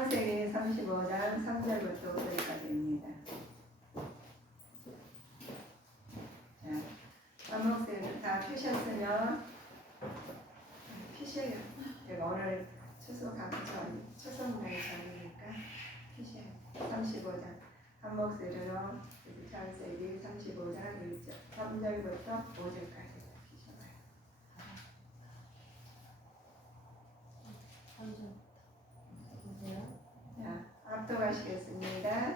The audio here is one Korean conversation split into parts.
창세기 35장 3절부터 5절까지입니다. 자, 한목쌤 다 펴셨으면 피셔요. 제가 오늘 추석 날이 전이니까 피셔요. 35장 한목쌤으로 창세기 35장 1절 3절부터 5절까지 피셔봐요. 3절. 자, 압도하시겠습니다.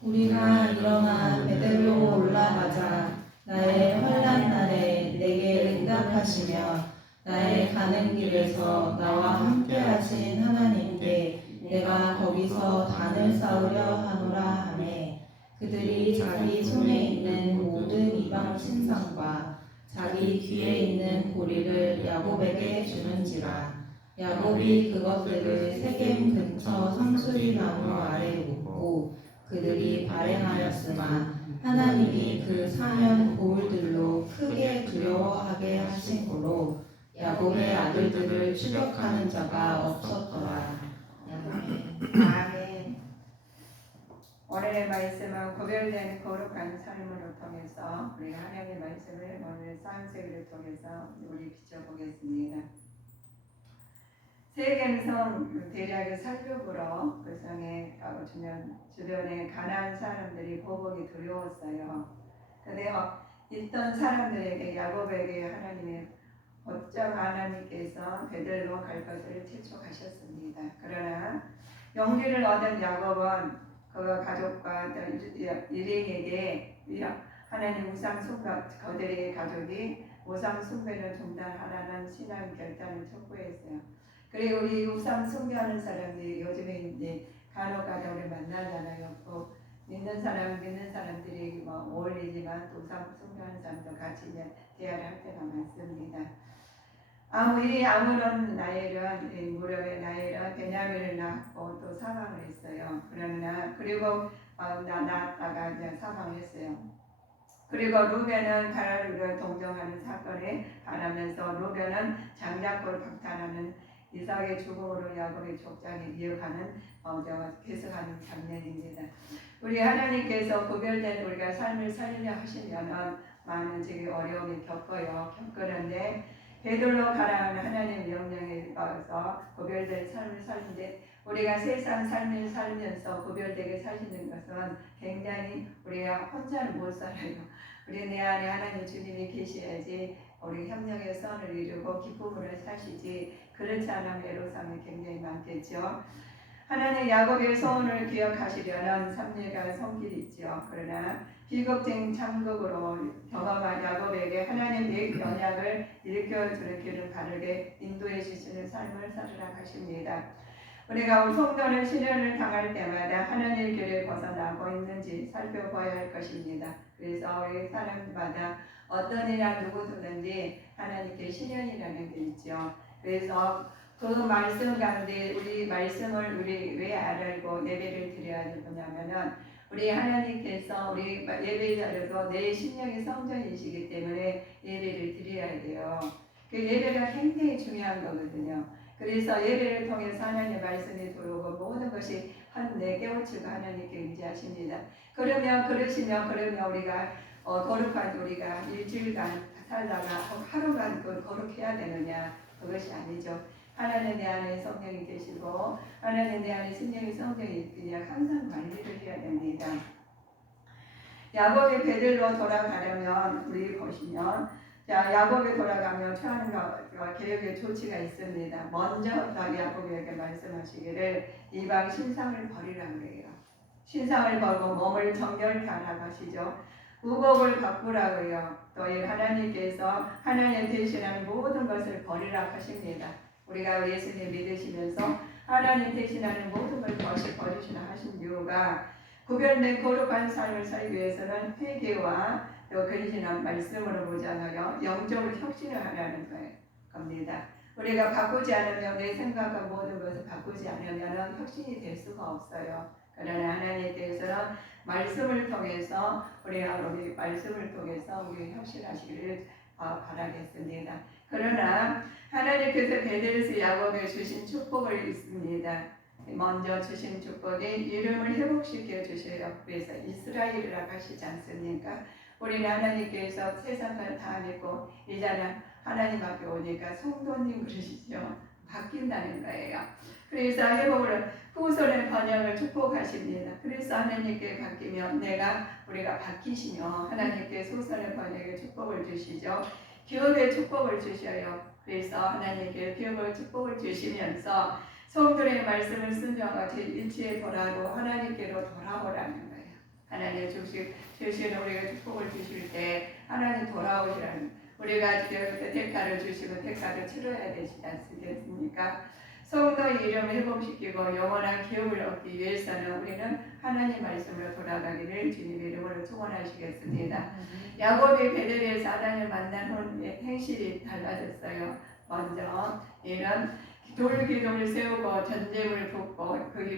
우리가 일어나 베델로 올라가자. 나의 환난 날에 내게 응답하시며 나의 가는 길에서 나와 함께하신 하나님께 내가 거기서 단을 쌓으려 하노라 하매 그들이 자기 손에 있는 모든 이방 신상과 자기 뒤에 있는 고리를 야곱에게 주는지라. 야곱이 그것들을 세겜 근처 상수리 나무 아래 묻고 그들이 발행하였으나 하나님이 그 사면 고울들로 크게 두려워하게 하신 고로 야곱의 아들들을 추격하는 자가 없었더라. 아멘. 오늘의 말씀은 구별된 거룩한 삶으로 통해서 우리가 하나님의 말씀을 오늘 창세기를 통해서 우리 비춰보겠습니다. 세겜성 대략의 살육으로 그 성의 주변에 가난한 사람들이 보복이 두려웠어요. 그런데 있던 사람들에게 야곱에게 하나님의 어쩜 하나님께서 베들로 갈 것을 재촉하셨습니다. 그러나 용기를 얻은 야곱은 그 가족과 일행에게 하나님 우상 숭배 그들의 가족이 우상 숭배를 중단하라는 신앙 결단을 촉구했어요. 그리고 우리 우상 숭배하는 사람들이 요즘에 이제 간혹가다 우리 만나잖아요. 또 믿는 사람들이 어울리지만 또 우상 숭배하는 사람도 같이 이제 대화를 할 때가 많습니다. 아무런 나엘은 무렵의 나엘은 베냐민을 낳고 또 사망을 했어요. 그리고 낳았다가 이제 사망했어요. 그리고 루벤은 가나안을 동정하는 사건에 반하면서 루벤은 장자권을 박탈하는 이삭의 죽음으로 야곱의 족장을 이어가는 계속하는 장면입니다. 우리 하나님께서 구별된 우리가 삶을 살려 하시면은 많은 지금 어려움이 겪었는데 베들로 가라는 하나님의 명령에 따라서 구별된 삶을 사는데 우리가 세상 삶을 살면서 구별되게 사시는 것은 굉장히 우리가 혼자는 못 살아요. 우리 내 안에 하나님 주님이 계셔야지 우리 협력의 선을 이루고 기쁨으로 사시지 그렇지 않으면 애로사항이 굉장히 많겠죠. 하나님 야곱의 소원을 기억하시려는 3년간 손길이 있죠. 그러나 비겁된 창극으로 경험한 야곱에게 하나님 내 언약을 일깨워주는 길을 바르게 인도해 주시는 삶을 살으라 하십니다. 우리가 성도는 시련을 당할 때마다 하나님의 길을 벗어나고 있는지 살펴봐야 할 것입니다. 그래서 우리 사람마다 어떤 이나 누구든지 하나님께 시련이라는 게 있죠. 그래서 그 말씀 가운데 우리 말씀을 우리 왜 알고 예배를 드려야 되냐면은 우리 하나님께서 우리 예배자로서 내 심령의 성전이시기 때문에 예배를 드려야 돼요. 그 예배가 굉장히 중요한 거거든요. 그래서 예배를 통해서 하나님의 말씀이 들어오고 모든 것이 내 깨우치고 하나님께 의지하십니다. 그러면 우리가 거룩한 우리가 일주일간 살다가 하루간 거룩해야 되느냐? 그것이 아니죠. 하나님 내 안에 성령이 계시고 하나님 내 안에 신령의 성령이 그냥 항상 관리를 해야 됩니다. 야곱이 베들로 돌아가려면 우리 보시면 야곱이 돌아가면 취하는 계획의 조치가 있습니다. 먼저 야곱에게 말씀하시기를 이방 신상을 버리라고 해요. 신상을 버리고 몸을 정결케 하라고 하시죠. 우복을 바꾸라고요. 또 하나님께서 하나님 대신하는 모든 것을 버리라고 하십니다. 우리가 예수님 믿으시면서 하나님 대신하는 모든 걸 버리시라 하신 이유가 구별된 거룩한 삶을 살기 위해서는 회개와 또 근신한 말씀으로 보잖아요. 영적으로 혁신을 하라는 겁니다. 우리가 바꾸지 않으면 내 생각과 모든 것을 바꾸지 않으면 혁신이 될 수가 없어요. 그러나 하나님께서는 말씀을 통해서 우리 말씀을 통해서 우리 혁신하시기를 바라겠습니다. 그러나 하나님께서 베델에서 야곱에 주신 축복을 있습니다. 먼저 주신 축복이 이름을 회복시켜 주셔요. 그래서 이스라엘이라고 하시지 않습니까? 우리는 하나님께서 세상을 다 믿고 이제는 하나님 앞에 오니까 성도님 그러시죠. 바뀐다는 거예요. 그래서 회복을 후손의 번영을 축복하십니다. 그래서 하나님께 바뀌면 우리가 바뀌시며 하나님께 후손의 번영에 축복을 주시죠. 기업에 축복을 주셔요. 그래서 하나님께 기업을 축복을 주시면서 성도의 말씀을 순종하고 제1치에 돌아오고 하나님께로 돌아오라는 거예요. 하나님 주시는 우리가 축복을 주실 때 하나님 돌아오시라는, 우리가 대가를 주시면 대가를 치러야 되지 않습니까? 성도의 이름을 회복시키고 영원한 기업을 얻기 위해서는 우리는 하나님 말씀으로 돌아가기를 주님의 이름으로 축원하시겠습니다. 야곱이 베델에서 아단을 만난 후 행실이 달라졌어요. 먼저 이런 돌기둥을 세우고 전제물을 붓고 그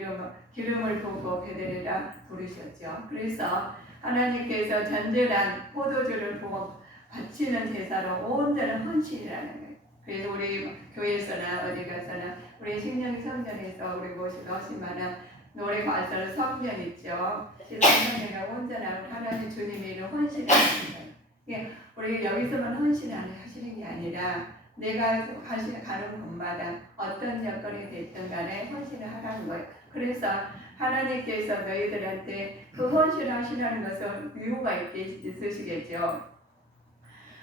기름을 붓고 베델이라 부르셨죠. 그래서 하나님께서 전제란 포도주를 부어 바치는 제사로 온전한 헌신이라는 거예요. 그래서 우리 교회에서나 어디 가서나 우리 신령 성전에서 우리 멋있는 노래 가사는 성전 있죠. 성전에가 온전한 하나님 주님의 이름 헌신하는 거예요. 우리 여기서만 헌신 안 하시는 게 아니라 내가 가는 곳마다 어떤 여건이 됐든 간에 헌신을 하라는 거예요. 그래서 하나님께서 너희들한테 그 헌신을 하시라는 것은 이유가 있으시겠죠.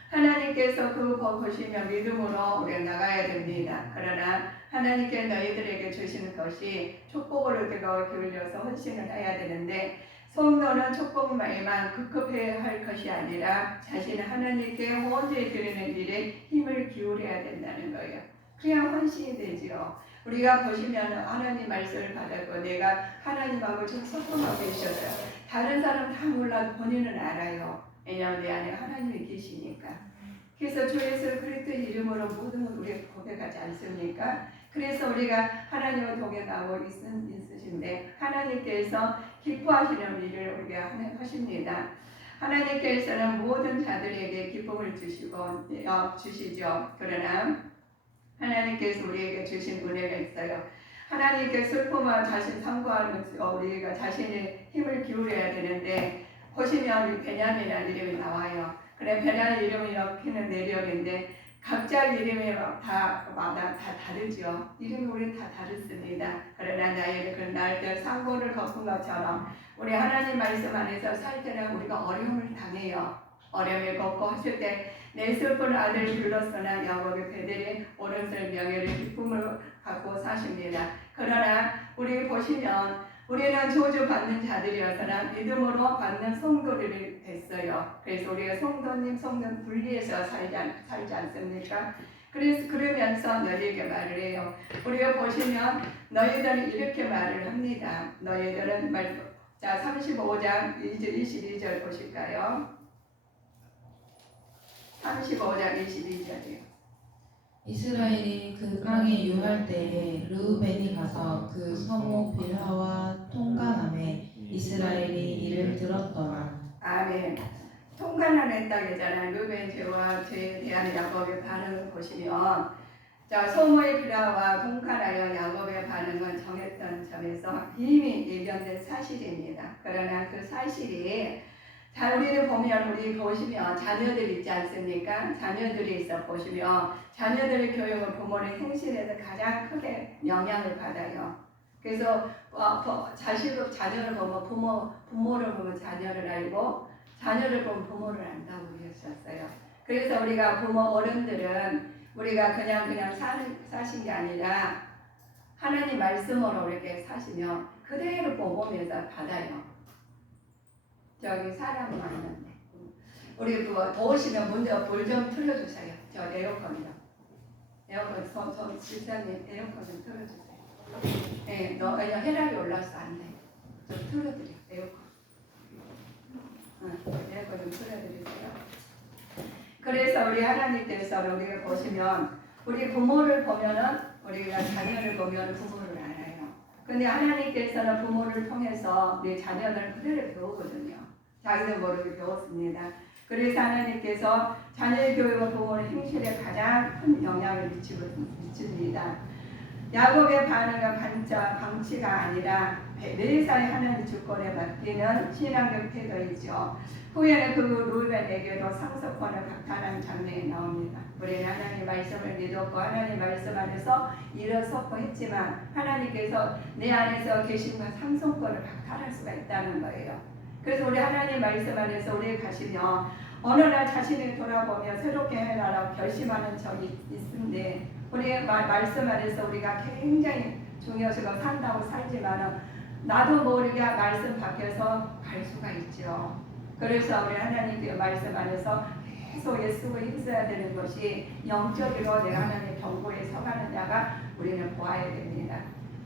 하나님께서 그 보시면 믿음으로 우리가 나가야 됩니다. 그러나 하나님께 너희들에게 주시는 것이 축복을 얻고 기울여서 헌신을 해야 되는데 성도는 축복만에만 급급해야 할 것이 아니라 자신은 하나님께 온전히 드리는 일에 힘을 기울여야 된다는 거예요. 그래야 헌신이 되지요. 우리가 보시면 하나님 말씀을 받았고 내가 하나님하고 좀 소통하고 계셔서 다른 사람 다 몰라도 본인은 알아요. 왜냐하면 내 안에 하나님이 계시니까. 그래서 주 예수 그리스도의 이름으로 모든 걸 우리가 고백하지 않습니까? 그래서 우리가 하나님과 동행하고 있으신데 하나님께서 기뻐하시는 일을 우리가 하십니다. 하나님께서는 모든 자들에게 기쁨을 주시죠. 그러나 하나님께서 우리에게 주신 은혜가 있어요. 하나님께 슬픔과 자신 상고하는 우리가 자신의 힘을 기울여야 되는데 보시면 베냐민이라는 이름이 나와요. 그래 베냐민 이름이 여기는 내력인데 각자 이름이 다 다르죠. 이름이 우리 다 다릅니다. 그러나 나의 날 상고를 겪은 것처럼 우리 하나님 말씀 안에서 살 때는 우리가 어려움을 당해요. 어려움을 겪고 하실 때 내 슬픈 아들을 불렀으나 야곱의 베델이 오른손 명예를 기쁨을 갖고 사십니다. 그러나 우리 보시면 우리는 저주받는 자들이어서나 믿음으로 받는 성도들이 됐어요. 그래서 우리가 성도님, 성도 분리해서 살지 않습니까? 그러면서 너희에게 말을 해요. 우리가 보시면 너희들은 이렇게 말을 합니다. 너희들은 자 35장 22절 보실까요? 35장 22절이요. 이스라엘이 그 강에 유할 때에 르우벤이 가서 그 성읍 빌하와 통관함에 이스라엘이 이를 들었더라. 아멘. 통관을 했다고 했잖아요. 르우벤 죄와 죄에 대한 야곱의 반응을 보시면 자 소모의 빌하와 통관하여 야곱의 반응은 정했던 점에서 이미 예견된 사실입니다. 그러나 그 사실이 자 우리는 우리 보시면 자녀들 있지 않습니까? 자녀들이 있어 보시면 자녀들의 교육은 부모의 행실에서 가장 크게 영향을 받아요. 그래서 자녀를 보면 부모를 보면 자녀를 알고 자녀를 보면 부모를 안다고 그러셨어요. 그래서 우리가 부모 어른들은 우리가 그냥 사신 게 아니라 하나님 말씀으로 이렇게 사시면 그대로 보면서 받아요. 저기 사람이 많은데 우리 그거 더우시면 먼저 불 좀 틀어주세요. 저 에어컨이요. 에어컨 집사님 에어컨 좀 틀어주세요. 네, 혈압이 올라서 안 돼. 좀 틀어드려 에어컨. 에어컨 좀 틀어드리세요. 그래서 우리 하나님께서 우리가 보시면 우리 부모를 보면은 우리가 자녀를 보면 부모를 알아요. 근데 하나님께서는 부모를 통해서 내 자녀들 그대로 배우거든요. 자기도 모르게 배웠습니다. 그래서 하나님께서 자녀의 교육과 부모의 행실에 가장 큰 영향을 미칩니다. 야곱의 반응은 방치가 아니라 매사에 하나님 주권에 맡기는 신앙적 태도이죠. 후에는 그 루벤에게도 상속권을 박탈한 장면이 나옵니다. 우리는 하나님 말씀을 믿었고 하나님 말씀 안에서 일어섰고 했지만 하나님께서 내 안에서 계신 상속권을 박탈할 수가 있다는 거예요. 그래서 우리 하나님 말씀 안에서 우리 가시면 어느 날 자신을 돌아보며 새롭게 해나라고 결심하는 적이 있는데 우리의 말씀 안에서 우리가 굉장히 중요시고 산다고 살지만 나도 모르게 말씀 밖에서 갈 수가 있죠. 그래서 우리 하나님의 말씀 안에서 계속 애쓰고 힘써야 되는 것이 영적으로 내가 하나님의 경고에 서가느냐가 우리는 보아야 됩니다.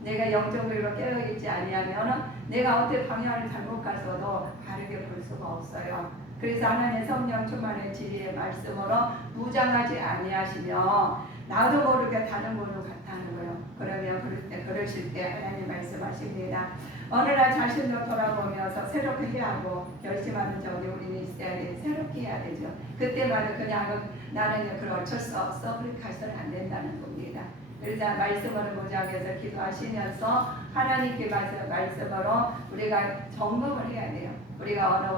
내가 영적으로 깨어있지 아니하면 내가 어떻게 방향을 잘못 가서도 바르게 볼 수가 없어요. 그래서 하나님의 성령 충만의 진리의 말씀으로 무장하지 아니하시며 나도 모르게 다른 걸로 같다는 거예요. 그러면 그러실 때 하나님 말씀하십니다. 어느 날 자신을 돌아보면서 새롭게 해야 하고 결심하는 적이 우리는 있어야 돼. 새롭게 해야 되죠. 그때마다 그냥 나는 그걸 어쩔 수 없어. 그렇게 가서는 안 된다는 겁니다. 그래서 말씀으로 무장해서 기도하시면서 하나님께 말씀으로 우리가 점검을 해야 돼요. 우리가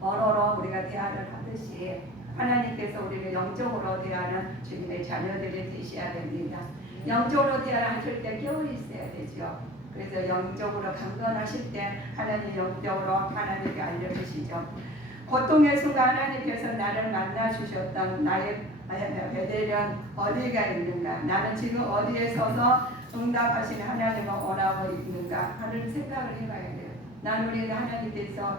언어로 우리가 대화를 하듯이 하나님께서 우리를 영적으로 대하는 주님의 자녀들이 되셔야 됩니다. 영적으로 대하실 때 깨어있어야 있어야 되죠. 그래서 영적으로 강건하실 때 하나님 영적으로 하나님께 알려주시죠. 고통의 순간 하나님께서 나를 만나 주셨던 나의 베델은 어디가 있는가? 나는 지금 어디에 서서 응답하시는 하나님을 원하고 있는가? 하는 생각을 해봐야 돼요. 난 우리 하나님께서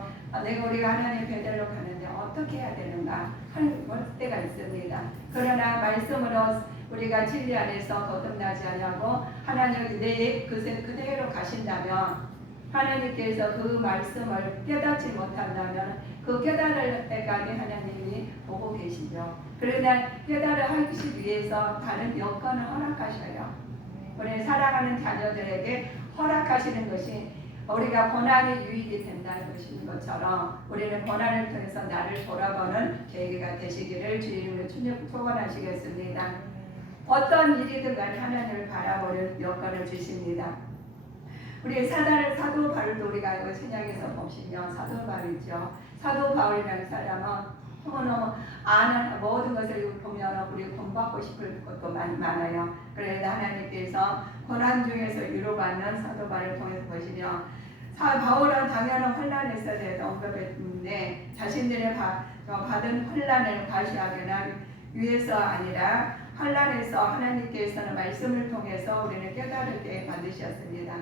우리가 하나님 베델로 가는데 어떻게 해야 되는가 하는 때가 있습니다. 그러나 말씀으로 우리가 진리 안에서 거듭나지 않냐고 하나님 내 그대로 가신다면 하나님께서 그 말씀을 깨닫지 못한다면 그 깨달을 때까지 하나님이 보고 계시죠. 그러나 깨달을 하기 위해서 다른 여건을 허락하셔요. 우리 사랑하는 자녀들에게 허락하시는 것이 우리가 고난이 유익이 된다는 것처럼 우리는 고난을 통해서 나를 돌아보는 계기가 되시기를 주 이름으로 축원하시겠습니다. 어떤 일이든 간에 하나님을 바라보는 여건을 주십니다. 우리 사도 바울도 우리가 신약에서 보시면 사도 바울이죠. 사도 바울이라는 사람은 너무너무 아는 모든 것을 보면 우리 본받고 싶을 것도 많아요. 그래서 하나님께서 고난 중에서 위로받는 사도 바울을 통해서 보시면 바울은 당연한 혼란에 대해서 언급했는데 자신들의 받은 혼란을 과시하거나 위해서 아니라 혼란에서 하나님께서는 말씀을 통해서 우리는 깨달게 만드셨습니다.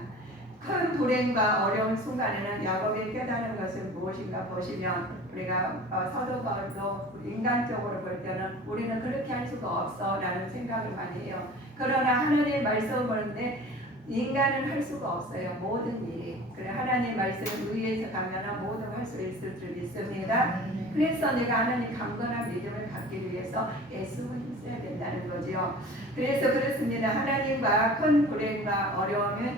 큰 불행과 어려운 순간에는 야곱이 깨달은 것은 무엇인가 보시면 우리가 사도 바울도 인간적으로 볼 때는 우리는 그렇게 할 수가 없어 라는 생각을 많이 해요. 그러나 하나님의 말씀을 보는데 인간은 할 수가 없어요. 모든 일이. 그래 하나님 말씀을 의해서 가면 모든 할 수 있을 줄 믿습니다. 그래서 내가 하나님 강건한 믿음을 갖기 위해서 애쓰고 힘써야 된다는 거죠. 그래서 그렇습니다. 하나님과 큰 불행과 어려움은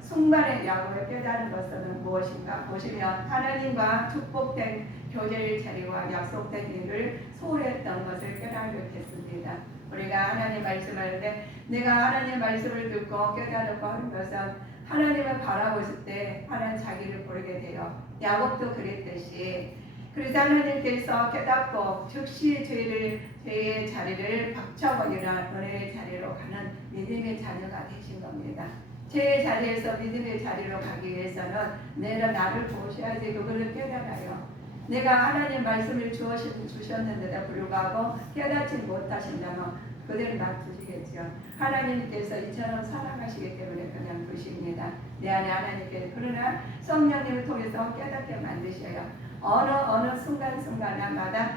순간의 야곱을 깨달은 것은 무엇인가 보시면 하나님과 축복된 교제의 자리와 약속된 일을 소홀했던 것을 깨달게 됐습니다. 우리가 하나님 말씀할 때 내가 하나님 말씀을 듣고 깨달고 하는 것은 하나님을 바라보실 때 하나님 자기를 모르게 돼요. 야곱도 그랬듯이 그래서 하나님께서 깨닫고 즉시 죄의 자리를 박차버리라 은혜의 자리로 가는 믿음의 자녀가 되신 겁니다. 죄의 자리에서 믿음의 자리로 가기 위해서는 내가 나를 보셔야지 그거를 깨달아요. 내가 하나님 말씀을 주셨는데도 불구하고 깨닫지 못하신다면 그대로 놔두시겠죠. 하나님께서 이처럼 사랑하시기 때문에 그냥 두십니다. 내 안에 하나님께서 그러나 성령님을 통해서 깨닫게 만드셔요. 어느 순간마다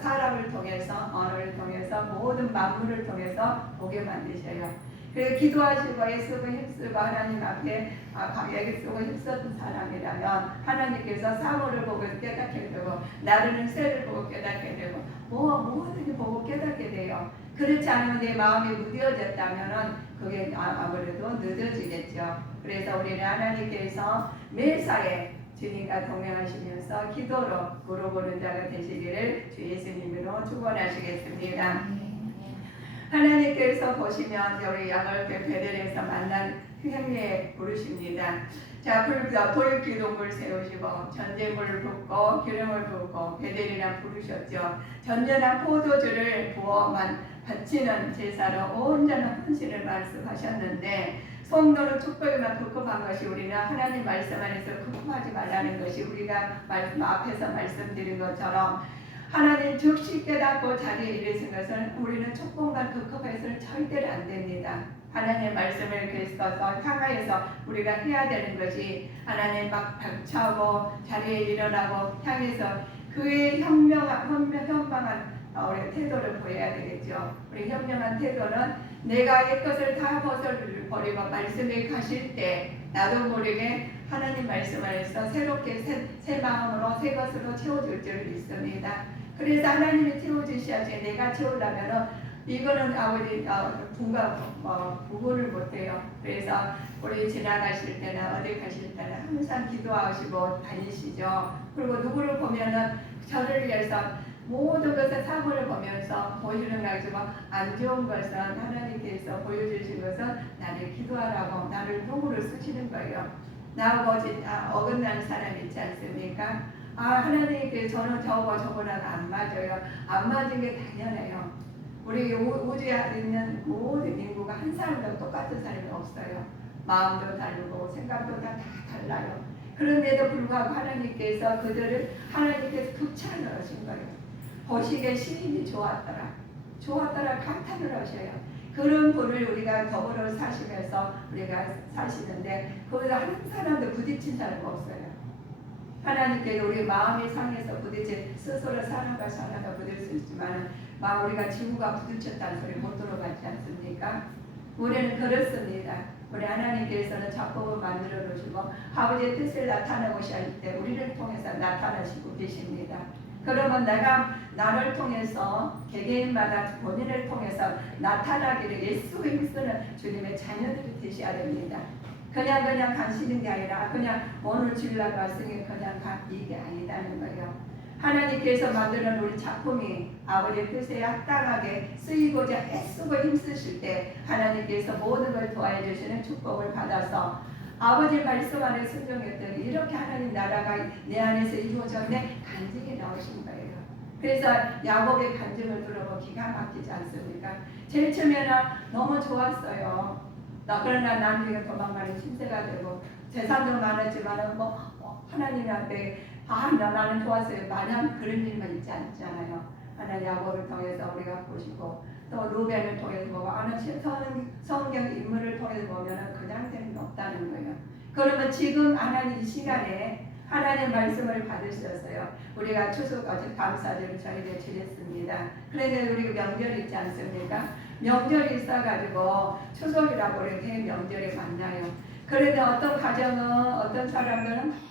사람을 통해서 언어를 통해서 모든 만물을 통해서 보게 만드셔요. 그래서 기도하시고 애쓰고 힘쓰고 하나님 앞에 애쓰고 힘썼던 사람이라면 하나님께서 사물을 보고 깨닫게 되고 나르는 새를 보고 깨닫게 되고 뭐든지 보고 깨닫게 돼요. 그렇지 않으면 내 마음이 무뎌졌다면 그게 아무래도 늦어지겠죠. 그래서 우리는 하나님께서 매사에 주님과 동행하시면서 기도로 물어보는 자가 되시기를 주 예수님으로 축원하시겠습니다. 하나님께서 보시면 우리 야곱의 베델에서 만난 그 형제 부르십니다. 자, 돌기둥을 세우시고 전제물을 붓고 기름을 붓고 베델이라 부르셨죠. 전전한 포도주를 부어만 바치는 제사로 온전한 헌신을 말씀하셨는데 성도는 축복에만 급급한 것이 우리는 하나님 말씀 안에서 급급하지 말라는 것이 우리가 말씀 앞에서 말씀드린 것처럼 하나님 즉시 깨닫고 자리에 이르신 것은 우리는 축복만 급급해서는 절대로 안 됩니다. 하나님의 말씀을 계속해서 향하여서 우리가 해야 되는 것이 하나님 막 박차고 자리에 일어나고 향해서 그의 현명한 우리 태도를 보여야 되겠죠. 우리 현명한 태도는 내가 이 것을 다 벗어버리고 말씀에 가실 때 나도 모르게 하나님 말씀 안에서 새롭게 새 마음으로 새 것으로 채워줄 줄 믿습니다. 그래서 하나님이 채워주셔야지 내가 채우려면 이거는 아버지 구분을 못해요. 그래서 우리 지나가실 때나 어디 가실 때나 항상 기도하시고 다니시죠. 그리고 누구를 보면은 저를 위해서 모든 것을 사물을 보면서 보시는 가지고 안 좋은 것은 하나님께서 보여주신 것은 나를 기도하라고 나를 도구로 쓰시는 거예요. 나하고 어긋나는 사람이 있지 않습니까? 하나님께 저는 저거랑 안 맞아요. 안 맞은 게 당연해요. 우리 우주에 있는 모든 인구가 한 사람도 똑같은 사람이 없어요. 마음도 다르고 생각도 다 달라요. 그런데도 불구하고 하나님께서 그들을 하나님께서 극찬을 하신 거예요. 보시기에 시인이 좋았더라 감탄을 하셔요. 그런 분을 우리가 더불어 사시면서 우리가 사시는데 거기서 한 사람도 부딪힌 사람 없어요. 하나님께서 우리 마음이 상해서 부딪힌 스스로 사람과 부딪힐 수 있지만 우리가 지구가 부딪혔다는 소리 못 들어봤지 않습니까? 우리는 그렇습니다. 우리 하나님께서는 작품을 만들어 놓으시고 아버지의 뜻을 나타내고 하실 때 우리를 통해서 나타나시고 계십니다. 그러면 내가 나를 통해서 개개인마다 본인을 통해서 나타나기를 예수 그리스도는 주님의 자녀들이 되셔야 됩니다. 그냥 가시는 게 아니라 그냥 오늘 주일날 말씀이 그냥 이게 아니다는 거예요. 하나님께서 만드는 우리 작품이 아버지의 뜻에 합당하게 쓰이고자 애쓰고 힘쓰실 때 하나님께서 모든 걸 도와해 주시는 축복을 받아서 아버지 말씀 안에 순종했더니 이렇게 하나님 나라가 내 안에서 이루어졌네 간증이 나오신 거예요. 그래서 야곱의 간증을 들어보면 기가 막히지 않습니까? 제일 처음에는 너무 좋았어요. 그러나 나중에 도망가는 신세가 되고 재산도 많았지만 하나님 앞에 나는 좋았어요. 마냥 그런 일만 있지 않잖아요. 하나님 야곱을 통해서 우리가 보시고 또 루벤을 통해서 보고 성경 인물을 통해서 보면 그냥 되는 게 없다는 거예요. 그러면 지금 하나님 이 시간에 하나님 말씀을 받으셨어요. 우리가 추석 어제 감사절을 저희들 지냈습니다. 그런데 우리가 명절이 있지 않습니까? 명절이 있어가지고 추석이라고 이렇게 명절에 만나요. 그런데 어떤 가정은 어떤 사람들은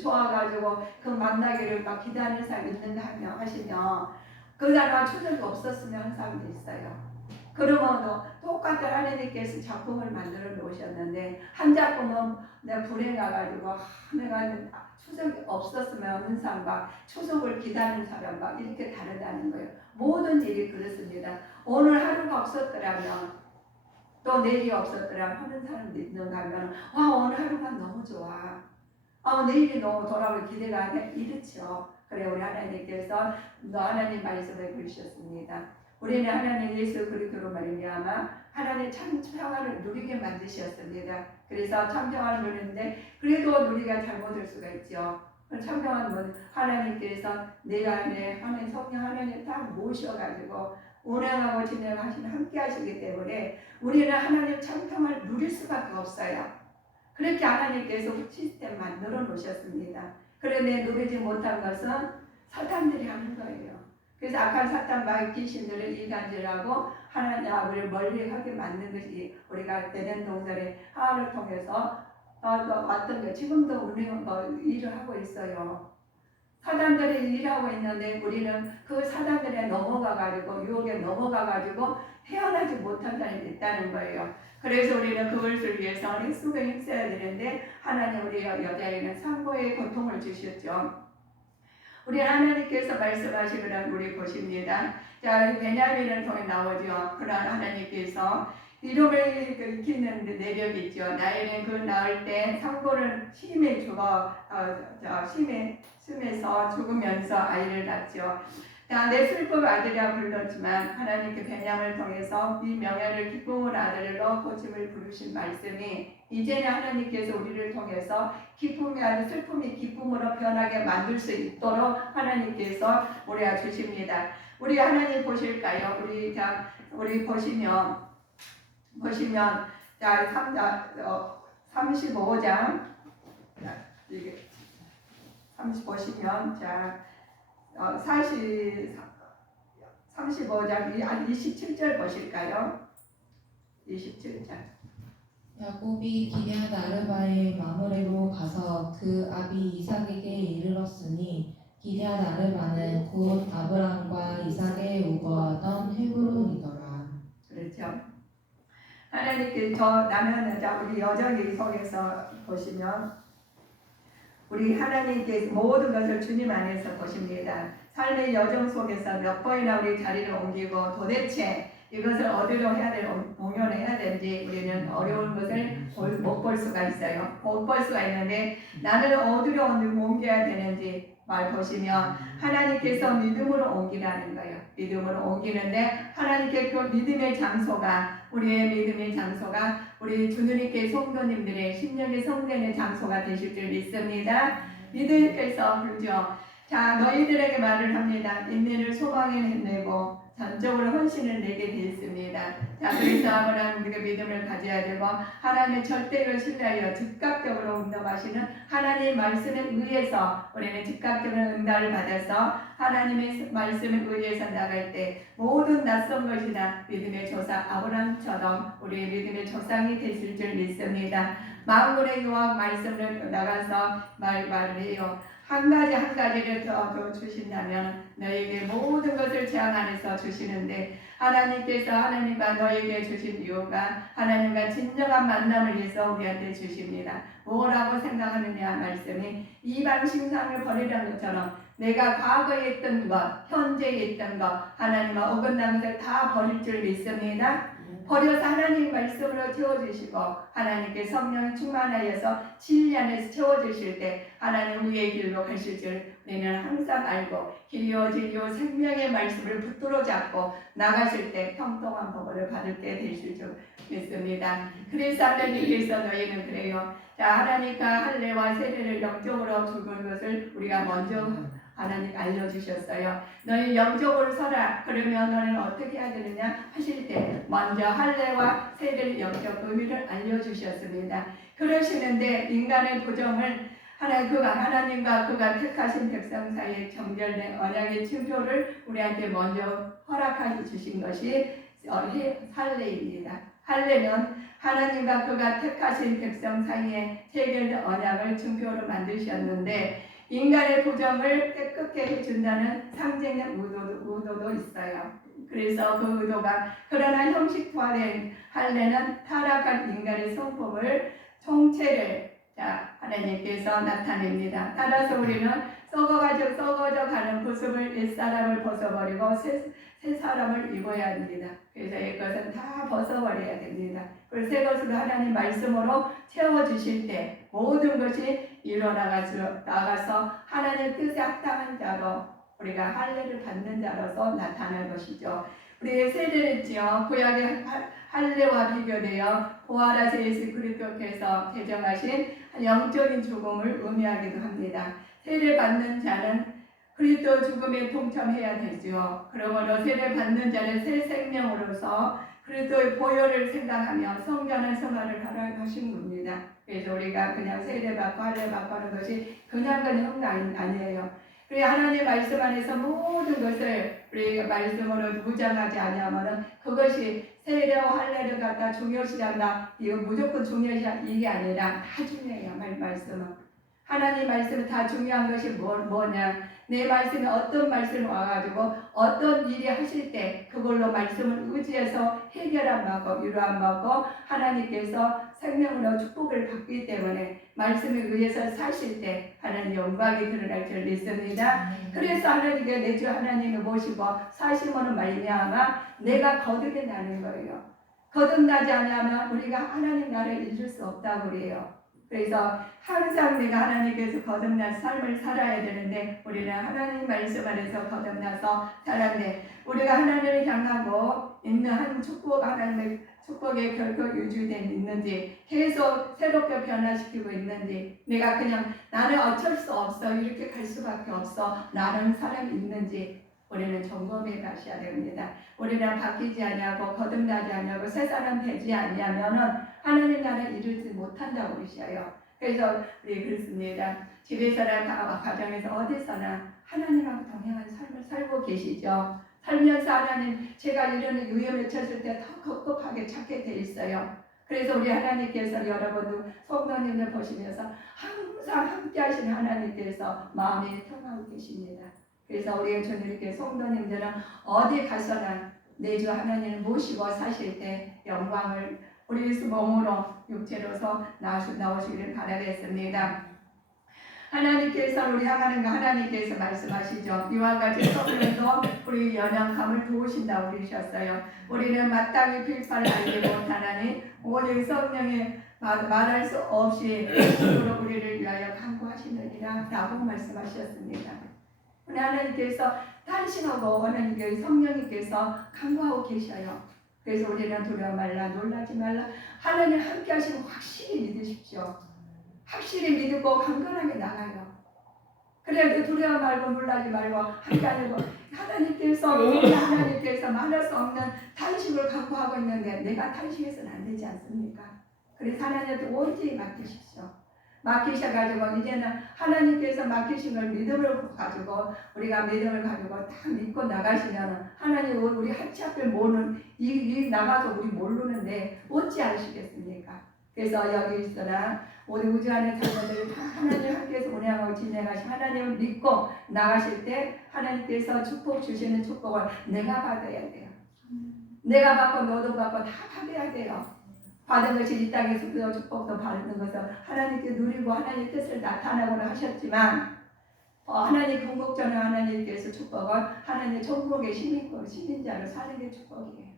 좋아가지고 그 만나기를 막 기다리는 사람이 있는가 하시면 그 사람은 추석이 없었으면 한 사람도 있어요. 그러면 똑같은 하나님께서 작품을 만들어 놓으셨는데 한 작품은 내가 불행해가지고 내가 추석이 없었으면 하는 사람과 추석을 기다리는 사람과 이렇게 다르다는 거예요. 모든 일이 그렇습니다. 오늘 하루가 없었더라면 또 내일이 없었더라면 하는 사람도 있는가 하면 오늘 하루가 너무 좋아. 내일이 너무 돌아올 기대가 하네. 이렇죠. 그래 우리 하나님께서 하나님 말씀을 그리셨습니다. 우리는 하나님 예수 그리스도로 말미암아 하나님 참 평안을 누리게 만드셨습니다. 그래서 참 평안을 누리는데 그래도 누리가 잘못될 수가 있죠. 참 평안은 하나님께서 내 안에 하나님 성령 하나님 딱 모셔가지고 운행하고 진행하시는 함께 하시기 때문에 우리는 하나님 참 평안을 누릴 수밖에 없어요. 그렇게 하나님께서 시스템 만들어 놓으셨습니다. 그런데 누리지 못한 것은 사탄들이 하는 거예요. 그래서 악한 사탄과 귀신들을 이간질하고 하나님 우리를 멀리하게 만든 것이 우리가 에덴 동산의 하와를 통해서 왔던 거 지금도 우리는 일을 하고 있어요. 사단들이 일하고 있는데 우리는 그 사단들에 넘어가가지고 유혹에 넘어가가지고 헤어나지 못한 사람이 있다는 거예요. 그래서 우리는 그것을 위해서 힘쓰고 힘써야 되는데 하나님 우리 여자에게는 산고의 고통을 주셨죠. 우리 하나님께서 말씀하시는 우리 보십니다. 자, 베냐민을 통해 나오죠. 그러나 하나님께서 이름을 익히는 내력이 있죠. 나이는 그 낳을 때 상고는 심히 심해서 죽으면서 아이를 낳죠. 자, 내 슬픔 아들이라 불렀지만 하나님께 베냐민을 통해서 이 명예를 기쁨으로 아들로 고침을 부르신 말씀이 이제는 하나님께서 우리를 통해서 기쁨이 아닌 슬픔이 기쁨으로 변하게 만들 수 있도록 하나님께서 우리가 주십니다. 우리 하나님 보실까요? 우리 보시면 자 35장 이게 35시면 자 35장 27절 보실까요? 27장. 야곱이 기럇 아르바의 마므레로 가서 그 아비 이삭에게 이르렀으니 기럇 아르바는 곧 아브라함과 이삭의 우거하던 헤브론이더라. 그렇죠. 하나님께서 나는 우리 여정의 속에서 보시면 우리 하나님께서 모든 것을 주님 안에서 보십니다. 삶의 여정 속에서 몇 번이나 우리 자리를 옮기고 도대체 이것을 어디로 해야 공연해야 되는지 우리는 어려운 것을 못 볼 수가 있어요. 못 볼 수가 있는데 나는 어디로 옮겨야 되는지 말 보시면 하나님께서 믿음으로 옮기라는 거예요. 믿음으로 옮기는데 하나님께 그 믿음의 장소가 우리의 믿음의 장소가 우리 주님께 성도님들의 심령의 성전의 장소가 되실 줄 믿습니다. 믿음께서 그러죠. 자, 너희들에게 말을 합니다. 인내를 소망에 내고 전적으로 헌신을 내게 되었습니다. 자, 그래서 아브라함은 우리가 믿음을 가져야 되고 하나님의 절대로 신뢰하여 즉각적으로 응답하시는 하나님의 말씀에 의해서 우리는 즉각적으로 응답을 받아서 하나님의 말씀에 의해서 나갈 때 모든 낯선 것이나 믿음의 조상 아브라함처럼 우리의 믿음의 조상이 되실 줄 믿습니다. 만군의 여호와 말씀을 나가서 말을 해요. 한 가지를 더 주신다면 너에게 모든 것을 재앙 안에서 주시는데 하나님과 너에게 주신 이유가 하나님과 진정한 만남을 위해서 우리한테 주십니다. 뭐라고 생각하느냐 말씀이 이방 신상을 버리라는 것처럼 내가 과거에 있던 것, 현재에 있던 것 하나님과 어긋난 것을 다 버릴 줄 믿습니다. 버려서 하나님 말씀으로 채워주시고 하나님께 성령 충만하여서 진리 안에서 채워주실 때 하나님 우리의 길로 가실 줄 우리는 항상 알고 길이요 진리요 생명의 말씀을 붙들어 잡고 나가실 때 평통한 복을 받을 때 되실 줄 믿습니다. 그래서 하나님께서 너희는 그래요. 자, 하나님과 할례와 세례를 영적으로 죽은 것을 우리가 먼저 하나님 알려주셨어요. 너희 영적으로 서라. 그러면 너는 어떻게 해야 되느냐 하실 때 먼저 할례와 세례의 영적 의미를 알려주셨습니다. 그러시는데 인간의 부정을 하나님과 그가 택하신 백성 사이에 정결된 언약의 증표를 우리한테 먼저 허락하여 주신 것이 할례입니다. 할례는 하나님과 그가 택하신 백성 사이에 체결된 언약을 증표로 만드셨는데 인간의 부정을 깨끗게 해준다는 상징적 의도도 있어요. 그래서 그 의도가 그러나 형식화된 할례는 타락한 인간의 성품을 총체를 하나님께서 나타냅니다. 따라서 우리는 썩어져 가는 모습을 옛사람을 벗어버리고 새 사람을 입어야 합니다. 그래서 이것은 다 벗어버려야 됩니다. 그리고 새 것으로 하나님 말씀으로 채워주실 때 모든 것이 나가서 하나님 뜻에 합당한 자로 우리가 할례를 받는 자로서 나타날 것이죠. 우리의 세례는요 구약의 할례와 비교되어 부활하신 예수 그리스도께서 제정하신 영적인 죽음을 의미하기도 합니다. 세례 받는 자는 그리스도 죽음에 동참해야 되죠. 그러므로 세례 받는 자는 새 생명으로서 그리스도의 보혈을 생각하며 성전한 생활을 하신 겁니다. 그래서 우리가 그냥 세례 받고 할례 받고 하는 것이 그냥 아니에요. 우리 하나님 말씀 안에서 모든 것을 우리가 말씀으로 무장하지 않으면 그것이 세례와 할례를 갖다 중요시한다. 이거 무조건 중요시 이게 아니라 다 중요해요. 말씀은. 하나님 말씀은 다 중요한 것이 뭐냐? 내 말씀이 어떤 말씀이 와가지고 어떤 일이 하실 때 그걸로 말씀을 의지해서 해결 안 받고 위로 안 받고 하나님께서 생명으로 축복을 받기 때문에 말씀에 의해서 사실 때 하나님 영광이 드러날 줄 믿습니다. 그래서 하나님께 내 주 하나님을 모시고 사심으로 말미암아 내가 거듭이 나는 거예요. 거듭나지 않으면 우리가 하나님 나라를 이룰 수 없다고 그래요. 그래서 항상 내가 하나님께서 거듭난 삶을 살아야 되는데 우리는 하나님 말씀 안에서 거듭나서 살았네. 우리가 하나님을 향하고 있는 한 축복, 하나님의 축복에 결코 유지되어 있는지 계속 새롭게 변화시키고 있는지 내가 그냥 나는 어쩔 수 없어 이렇게 갈 수밖에 없어 라는 사람이 있는지 우리는 점검해 가셔야 됩니다. 우리는 바뀌지 아니하고 거듭나지 아니하고 새 사람 되지 아니하면은 하나님 나라 이루지 못한다고 그러셔요. 그래서 우리 그렇습니다. 집에서나 가정에서 어디서나 하나님하고 동행하는 삶을 살고 계시죠. 살면서 하나님 제가 이런 위험에 처했을 때 더 급급하게 찾게 돼 있어요. 그래서 우리 하나님께서 여러분도 성도님들 보시면서 항상 함께 하시는 하나님께서 마음이 평하고 계십니다. 그래서 우리 주님께 성도님들은 어디 가서나 내 주 하나님을 모시고 사실 때 영광을 우리 예수 몸으로 육체로서 나오시기를 바라겠습니다. 하나님께서 우리 향하는 거 하나님께서 말씀하시죠. 이와 같이 성령도 우리 연약함을 도우신다고 그러셨어요. 우리는 마땅히 필파를 알지 못하나니 오직 성령이 말할 수 없이 스스로 우리를 위하여 간구하시느니라 라고 말씀하셨습니다. 우리 하나님께서 탄식하고 하나님께서 성령님께서 간구하고 계셔요. 그래서 우리는 두려워 말라 놀라지 말라 하나님 함께 하시는 확실히 믿으십시오. 확실히 믿고 강건하게 나가요. 그래도 두려워 말고 놀라지 말고 함께 하려고 하나님께서 우리 하나님께서 말할 수 없는 탄식을 강구하고 있는데 내가 탄식해서는 안 되지 않습니까? 그래서 하나님한테 온전히 맡기십시오. 맡기셔가지고 이제는 하나님께서 맡기신 걸 믿음을 가지고 우리가 믿음을 가지고 다 믿고 나가시면 하나님 우리 한치 앞을 모르는 이 나가서 우리 모르는데 어찌 아시겠습니까? 그래서 여기 있으나 우리 우주 안에 사람들이 다 하나님 함께해서 운행하고 진행하시 하나님을 믿고 나가실 때 하나님께서 축복 주시는 축복을 내가 받아야 돼요. 내가 받고 너도 받고 다 받아야 돼요. 받은 것이 이 땅에서 그 축복도 받는 것을 하나님께 누리고 하나님의 뜻을 나타나고는 하셨지만 하나님 궁극적으로 하나님께서 축복은 하나님의 천국의 시민자로 사는 게 축복이에요.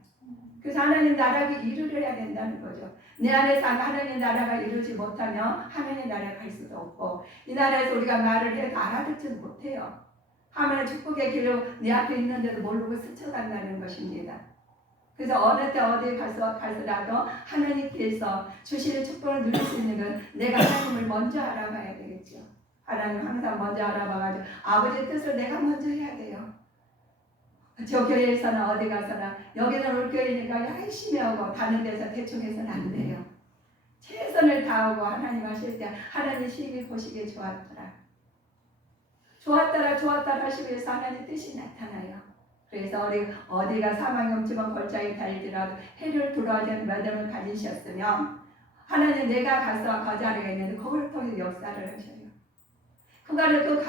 그래서 하나님 나라가 이루려야 된다는 거죠. 내 안에서 하나님 나라가 이루지 못하면 하나님 나라에 갈 수도 없고 이 나라에서 우리가 말을 해도 알아듣지 못해요. 하나님의 축복의 길을 내 앞에 있는데도 모르고 스쳐간다는 것입니다. 그래서 어느 때 어디에 가서라도 하나님께서 주시는 축복을 누릴 수 있는 건 내가 하나님을 먼저 알아봐야 되겠죠. 하나님 항상 먼저 알아봐가지고 아버지의 뜻을 내가 먼저 해야 돼요. 저 교회에서나 어디 가서나 여기는 올 교회니까 열심히 하고 다른 데서 대충 해서는 안 돼요. 최선을 다하고 하나님 하실 때 하나님 시기 보시기에 좋았더라 하시면서 하나님 뜻이 나타나요. 그래서 우리 어디가 사망이 없지만 골짜기 달리더라도 해를 두려워하는 믿음을 가지셨으면 하나님 내가 가서 그 자리에 있는데 그걸 통해 역사를 하셔요. 그거를 그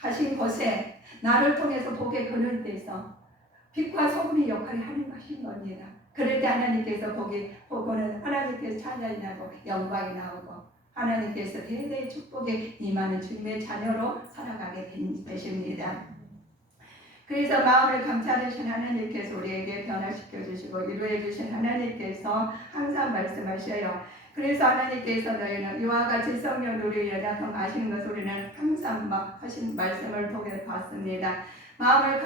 가신 곳에 나를 통해서 복의 근원 돼서 빛과 소금의 역할을 하는 것인 겁니다. 그럴 때 하나님께서 복은 하나님께서 찬양이 나고 영광이 나오고 하나님께서 대대의 축복에 임하는 주님의 자녀로 살아가게 되십니다. 그래서 마음을 감찰하신 하나님께서 우리에게 변화시켜 주시고 위로해 주신 하나님께서 항상 말씀하셔요. 그래서 하나님께서 너희는 이와 같이 성령 우리 연약함 아시는 것을 우리는 항상 하신 말씀을 통해 봤습니다. 마음을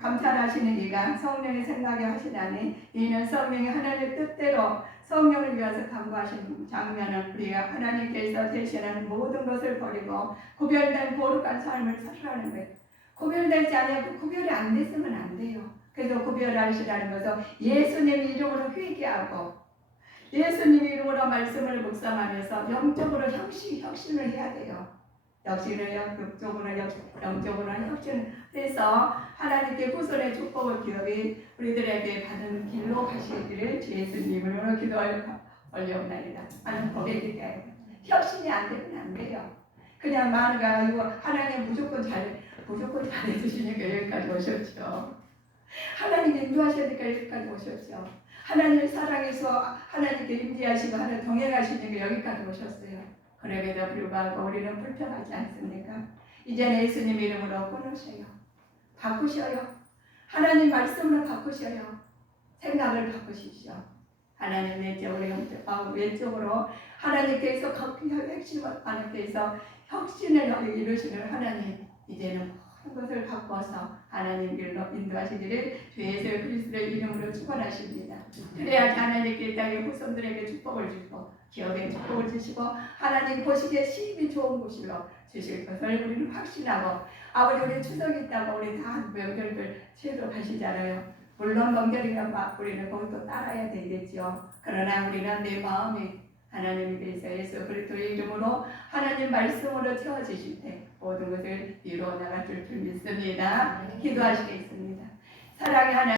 감찰하시는 이가 성령의 생각에 하시다니 이는 성령이 하나님의 뜻대로 성령을 위해서 간구하시는 장면을 우리가 하나님께서 대신하는 모든 것을 버리고 구별된 거룩한 삶을 살아가는 거예요. 구별되지 않고 구별이 안 됐으면 안 돼요. 그래서 구별하시라는 것은 예수님 이름으로 회개하고 예수님 이름으로 말씀을 묵상하면서 영적으로 혁신을 해야 돼요. 영적으로 혁신을 해서 하나님께 후손의 축복을 기업이 우리들에게 받는 길로 가시기를 주 예수님 이름으로 기도하옵나이다 하는 고백이에요. 혁신이 안 되면 안 돼요. 그냥 마누가 이거 하나님 무조건 잘해주시니까 여기까지 오셨죠. 하나님 인도하시니까 여기까지 오셨죠. 하나님을 사랑해서 하나님께 임재하시고 하나님 동행하시니까 여기까지 오셨어요. 그럼에도 불구하고 우리는 불편하지 않습니까? 이제는 예수님 이름으로 끊으셔요. 바꾸셔요. 하나님 말씀으로 바꾸셔요. 생각을 바꾸시죠. 하나님 왼쪽으로 하나님께서 하나님께서 혁신을 이루시는 하나님, 이제는 모든 것을 바꿔서 하나님 길로 인도하시기를 주 예수 그리스도의 이름으로 축원하십니다. 그래야 하나님께 이 땅의 후손들에게 축복을 주시고 기업에 축복을 주시고 하나님 보시기에 심히 좋은 곳으로 주실 것을 우리는 확신하고, 아버지 우리 추석이 있다고 우리 다 명절들 최소 가시잖아요. 물론 명절이란 막 우리는 거기도 따라야 되겠죠. 그러나 우리는 내 마음이 하나님에 대해서 예수 그리스도의 이름으로 하나님 말씀으로 채워주실 때 모든 것을 이루어 나갈 줄 믿습니다. 기도하시겠습니다. 사랑의 하나님,